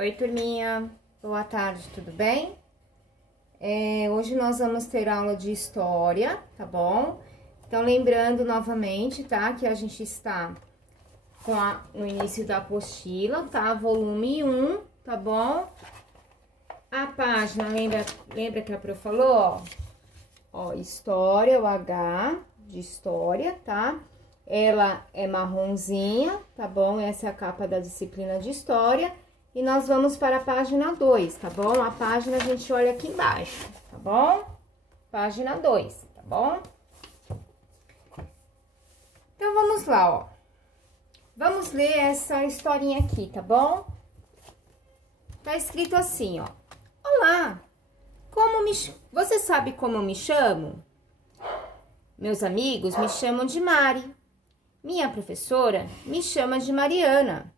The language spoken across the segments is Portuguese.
Oi, turminha. Boa tarde, tudo bem? Hoje nós vamos ter aula de história, tá bom? Então, lembrando novamente, tá? Que a gente está no início da apostila, tá? Volume 1, tá bom? A página, lembra que a Pro falou, ó, história, o H de história, tá? Ela é marronzinha, tá bom? Essa é a capa da disciplina de história. E nós vamos para a página 2, tá bom? A página a gente olha aqui embaixo, tá bom? Página 2, tá bom? Então, vamos lá, ó. Vamos ler essa historinha aqui, tá bom? Tá escrito assim, ó. Olá, você sabe como me chamo? Meus amigos me chamam de Mari. Minha professora me chama de Mariana.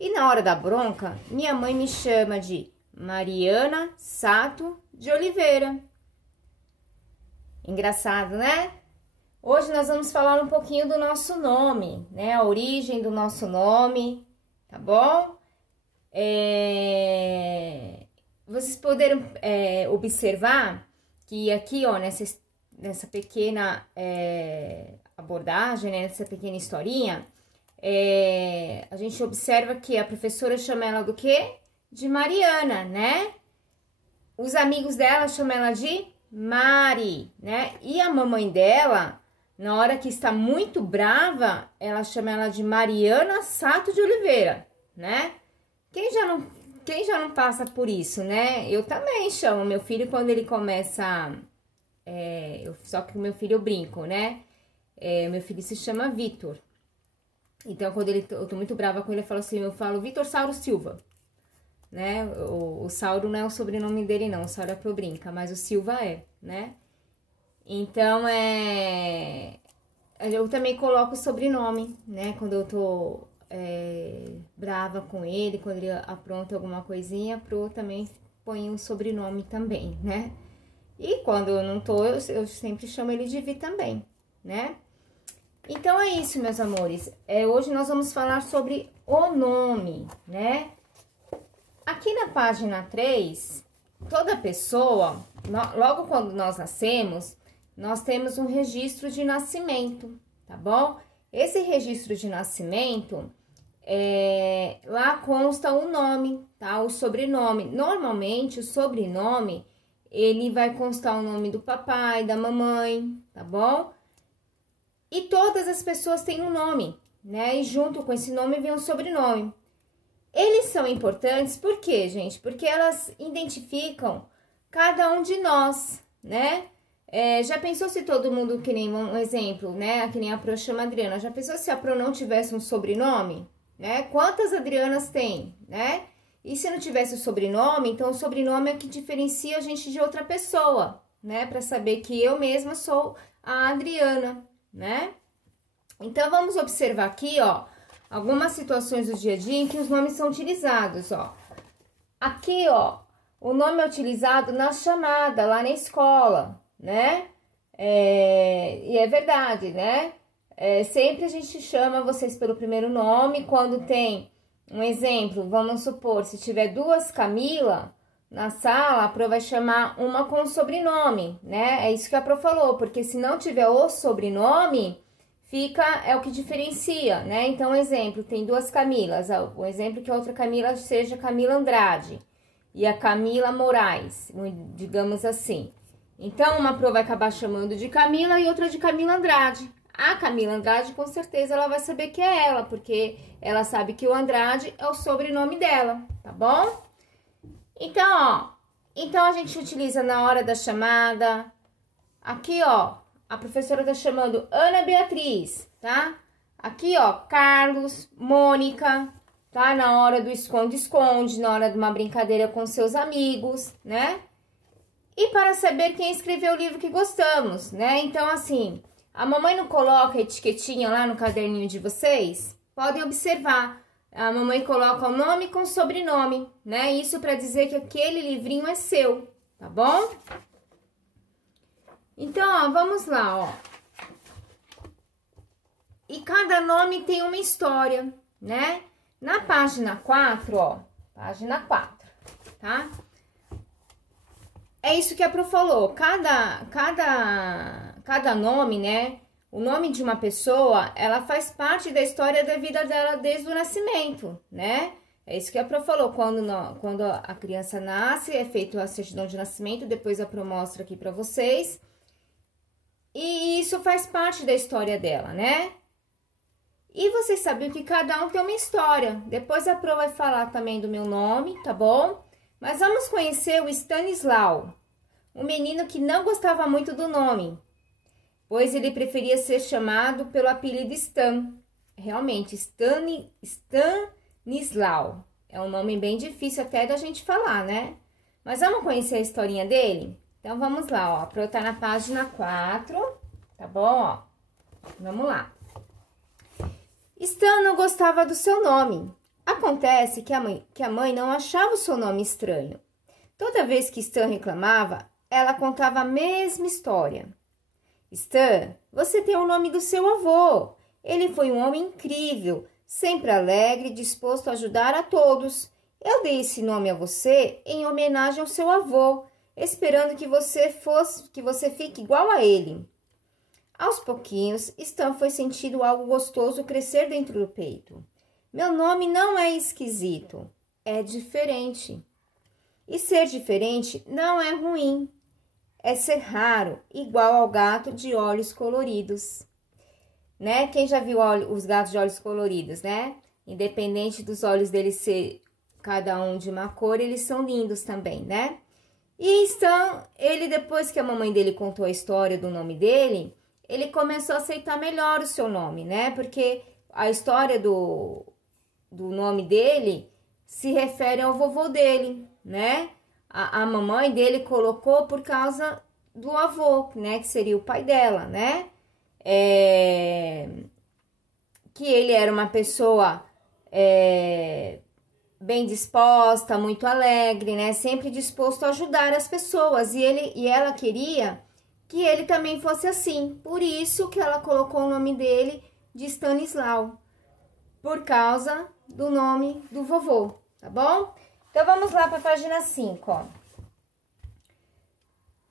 E na hora da bronca, minha mãe me chama de Mariana Sato de Oliveira. Engraçado, né? Hoje nós vamos falar um pouquinho do nosso nome, né? A origem do nosso nome, tá bom? Vocês poderam observar que aqui, ó, nessa pequena abordagem, né? Nessa pequena historinha, a gente observa que a professora chama ela do quê? De Mariana, né? Os amigos dela chamam ela de Mari, né? E a mamãe dela, na hora que está muito brava, ela chama ela de Mariana Sato de Oliveira, né? Quem já não passa por isso, né? Eu também chamo meu filho quando ele começa... só que o meu filho eu brinco, né? Meu filho se chama Vitor. Então, quando eu tô muito brava com ele, eu falo Vitor Sauro Silva, né? O Sauro não é o sobrenome dele, não. O Sauro é pro brinca, mas o Silva é, né? Então, eu também coloco o sobrenome, né? Quando eu tô brava com ele, quando ele apronta alguma coisinha, também ponho o sobrenome também, né? E quando eu não tô, eu sempre chamo ele de Vi também, né? Então, é isso, meus amores. Hoje nós vamos falar sobre o nome, né? Aqui na página 3, toda pessoa, logo quando nós nascemos, nós temos um registro de nascimento, tá bom? Esse registro de nascimento, lá consta o nome, tá? O sobrenome. Normalmente, o sobrenome, ele vai constar o nome do papai, da mamãe, tá bom? E todas as pessoas têm um nome, né? E junto com esse nome vem um sobrenome. Eles são importantes por quê, gente? Porque elas identificam cada um de nós, né? Já pensou se todo mundo, que nem um exemplo, né? Que nem a Pro chama Adriana. Já pensou se a Pro não tivesse um sobrenome, né? Quantas Adrianas tem, né? E se não tivesse o sobrenome, então o sobrenome é que diferencia a gente de outra pessoa, né? Para saber que eu mesma sou a Adriana, né? Então, vamos observar aqui, ó, algumas situações do dia a dia em que os nomes são utilizados, ó. Aqui, ó, o nome é utilizado na chamada, lá na escola, né? E é verdade, né? Sempre a gente chama vocês pelo primeiro nome. Quando tem um exemplo, vamos supor, se tiver duas Camila na sala, a Pro vai chamar uma com o sobrenome, né? É isso que a Pro falou, porque se não tiver o sobrenome, é o que diferencia, né? Então, exemplo, tem duas Camilas, o exemplo que a outra Camila seja Camila Andrade e a Camila Moraes, digamos assim. Então, uma Pro vai acabar chamando de Camila e outra de Camila Andrade. A Camila Andrade, com certeza, ela vai saber que é ela, porque ela sabe que o Andrade é o sobrenome dela, tá bom? Então, ó, a gente utiliza na hora da chamada. Aqui, ó, a professora tá chamando Ana Beatriz, tá? Aqui, ó, Carlos, Mônica, tá? Na hora do esconde-esconde, na hora de uma brincadeira com seus amigos, né? E para saber quem escreveu o livro que gostamos, né? Então, assim, a mamãe não coloca a etiquetinha lá no caderninho de vocês? Podem observar. A mamãe coloca o nome com sobrenome, né? Isso para dizer que aquele livrinho é seu, tá bom? Então, ó, vamos lá, ó. E cada nome tem uma história, né? Na página 4, ó, Página 4, tá? É isso que a Pro falou. Cada nome, né? O nome de uma pessoa, ela faz parte da história da vida dela desde o nascimento, né? É isso que a Pro falou. Quando a criança nasce, é feito a certidão de nascimento, depois a Pro mostra aqui pra vocês. E isso faz parte da história dela, né? E vocês sabiam que cada um tem uma história. Depois a Pro vai falar também do meu nome, tá bom? Mas vamos conhecer o Stanislau, um menino que não gostava muito do nome, pois ele preferia ser chamado pelo apelido Stan. Realmente, Stanislau. É um nome bem difícil até da gente falar, né? Mas vamos conhecer a historinha dele? Então, vamos lá, ó. A Pro tá na página 4, tá bom, ó? Vamos lá. Stan não gostava do seu nome. Acontece que a mãe não achava o seu nome estranho. Toda vez que Stan reclamava, ela contava a mesma história. Stan, você tem o nome do seu avô. Ele foi um homem incrível, sempre alegre e disposto a ajudar a todos. Eu dei esse nome a você em homenagem ao seu avô, esperando que você fique igual a ele. Aos pouquinhos, Stan foi sentindo algo gostoso crescer dentro do peito. Meu nome não é esquisito, é diferente. E ser diferente não é ruim. É ser raro, igual ao gato de olhos coloridos. Né? Quem já viu os gatos de olhos coloridos, né? Independente dos olhos deles ser cada um de uma cor, eles são lindos também, né? E Stan, ele depois que a mamãe dele contou a história do nome dele, ele começou a aceitar melhor o seu nome, né? Porque a história do nome dele se refere ao vovô dele, né? A mamãe dele colocou por causa do avô, né? Que seria o pai dela, né? Que ele era uma pessoa bem disposta, muito alegre, né? Sempre disposto a ajudar as pessoas. E ela queria que ele também fosse assim. Por isso que ela colocou o nome dele de Stanislau, por causa do nome do vovô, tá bom? Então, vamos lá para a página 5, ó.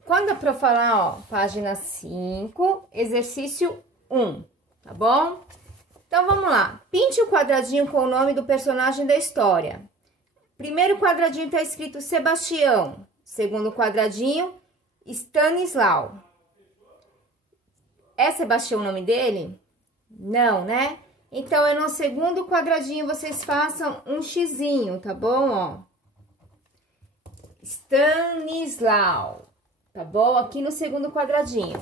Quando a Pro falar, ó, página 5, exercício 1, tá bom? Então, vamos lá. Pinte o quadradinho com o nome do personagem da história. Primeiro quadradinho tá escrito Sebastião. Segundo quadradinho, Stanislau. É Sebastião o nome dele? Não, né? Então, no segundo quadradinho, vocês façam um xizinho, tá bom, ó? Stanislau, tá bom? Aqui no segundo quadradinho.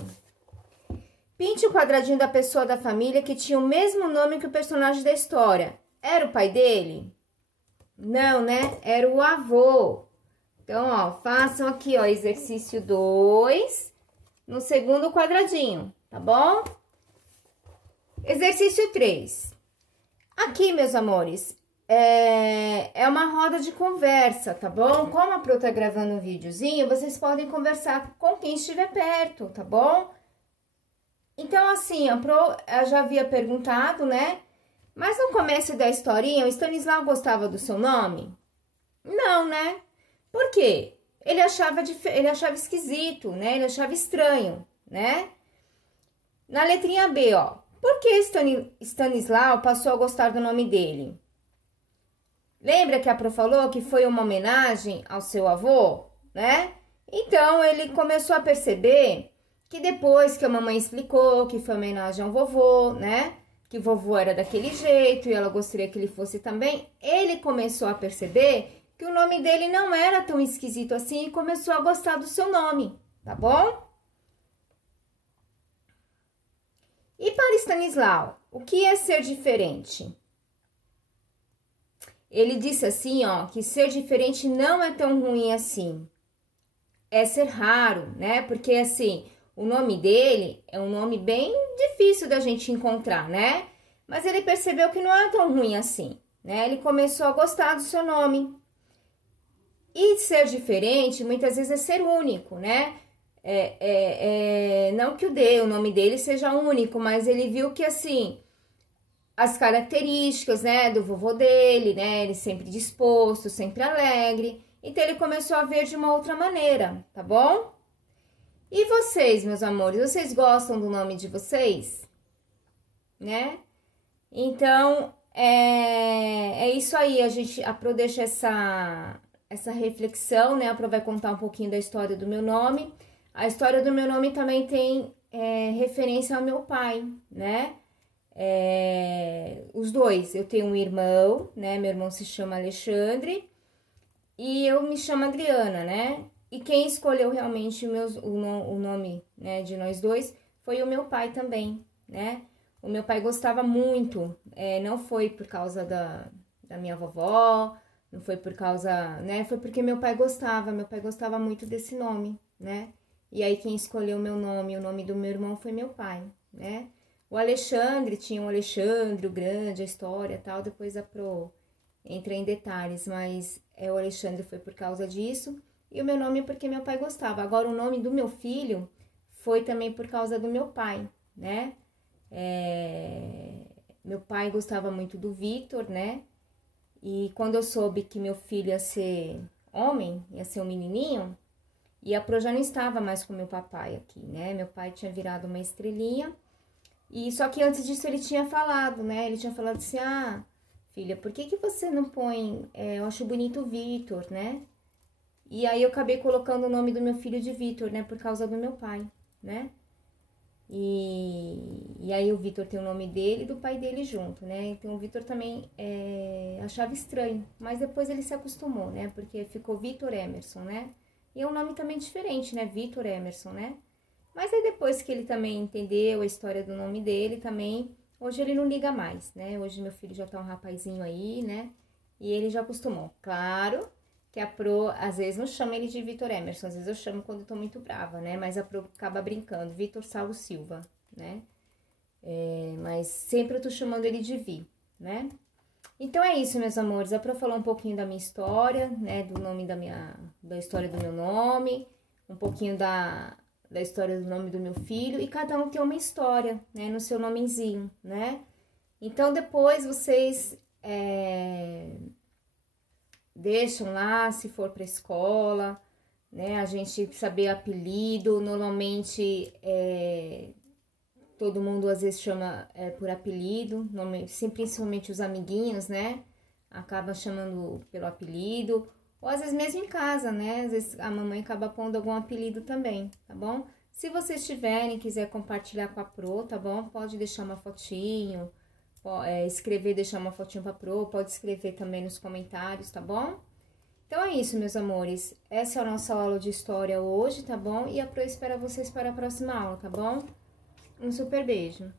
Pinte o quadradinho da pessoa da família que tinha o mesmo nome que o personagem da história. Era o pai dele? Não, né? Era o avô. Então, ó, façam aqui, ó, exercício 2 no segundo quadradinho, tá bom? Exercício 3. Aqui, meus amores, é uma roda de conversa, tá bom? Como a Pro tá gravando um videozinho, vocês podem conversar com quem estiver perto, tá bom? Então, assim, a Pro já havia perguntado, né? Mas no começo da historinha, o Stanislau gostava do seu nome? Não, né? Por quê? Ele achava esquisito, né? Ele achava estranho, né? Na letrinha B, ó. Por que Stanislau passou a gostar do nome dele? Lembra que a Pro falou que foi uma homenagem ao seu avô, né? Então, ele começou a perceber que depois que a mamãe explicou que foi homenagem ao vovô, né? Que o vovô era daquele jeito e ela gostaria que ele fosse também, ele começou a perceber que o nome dele não era tão esquisito assim e começou a gostar do seu nome, tá bom? E para Stanislau, o que é ser diferente? Ele disse assim, ó, que ser diferente não é tão ruim assim. É ser raro, né? Porque, assim, o nome dele é um nome bem difícil da gente encontrar, né? Mas ele percebeu que não é tão ruim assim, né? Ele começou a gostar do seu nome. E ser diferente, muitas vezes, é ser único, né? Não que o nome dele seja único, mas ele viu que, assim, as características, né, do vovô dele, né, ele sempre disposto, sempre alegre. Então, ele começou a ver de uma outra maneira, tá bom? E vocês, meus amores, vocês gostam do nome de vocês? Né? Então, é isso aí, a Pro deixa essa reflexão, né? A Pro vai contar um pouquinho da história do meu nome. A história do meu nome também tem referência ao meu pai, né? Os dois, eu tenho um irmão, né? Meu irmão se chama Alexandre e eu me chamo Adriana, né? E quem escolheu realmente o nome, né, de nós dois foi o meu pai também, né? O meu pai gostava muito, não foi por causa da minha vovó, não foi por causa, né? Foi porque meu pai gostava muito desse nome, né? E aí quem escolheu o meu nome, o nome do meu irmão foi meu pai, né? O Alexandre, tinha um Alexandre, o Grande, a história e tal, depois a Pro entra em detalhes, mas o Alexandre foi por causa disso, e o meu nome é porque meu pai gostava. Agora, o nome do meu filho foi também por causa do meu pai, né? Meu pai gostava muito do Vitor, né? E quando eu soube que meu filho ia ser homem, ia ser um menininho, e a Pro já não estava mais com meu papai aqui, né? Meu pai tinha virado uma estrelinha, e só que antes disso ele tinha falado, né? Ele tinha falado assim, filha, por que você não põe, eu acho bonito o Vitor, né? E aí eu acabei colocando o nome do meu filho de Vitor, né? Por causa do meu pai, né? E aí o Vitor tem o nome dele e do pai dele junto, né? Então o Vitor também achava estranho, mas depois ele se acostumou, né? Porque ficou Vitor Emerson, né? E é um nome também diferente, né? Vitor Emerson, né? Mas aí depois que ele também entendeu a história do nome dele também, hoje ele não liga mais, né? Hoje meu filho já tá um rapazinho aí, né? E ele já acostumou. Claro que a Pro, às vezes, não chama ele de Vitor Emerson, às vezes eu chamo quando eu tô muito brava, né? Mas a Pro acaba brincando, Vitor Saulo Silva, né? Mas sempre eu tô chamando ele de Vi, né? Então é isso, meus amores. A Pro falou um pouquinho da minha história, né? Do nome da história do meu nome, um pouquinho da história do nome do meu filho, e cada um tem uma história, né? No seu nomezinho, né? Então depois vocês deixam lá, se for pra escola, né? A gente saber apelido, normalmente todo mundo às vezes chama por apelido, principalmente os amiguinhos, né? Acaba chamando pelo apelido, ou às vezes mesmo em casa, né? Às vezes a mamãe acaba pondo algum apelido também, tá bom? Se vocês tiverem, quiser compartilhar com a Pro, tá bom? Pode deixar uma fotinho, escrever, deixar uma fotinho pra Pro, pode escrever também nos comentários, tá bom? Então é isso, meus amores. Essa é a nossa aula de história hoje, tá bom? E a Pro espera vocês para a próxima aula, tá bom? Um super beijo!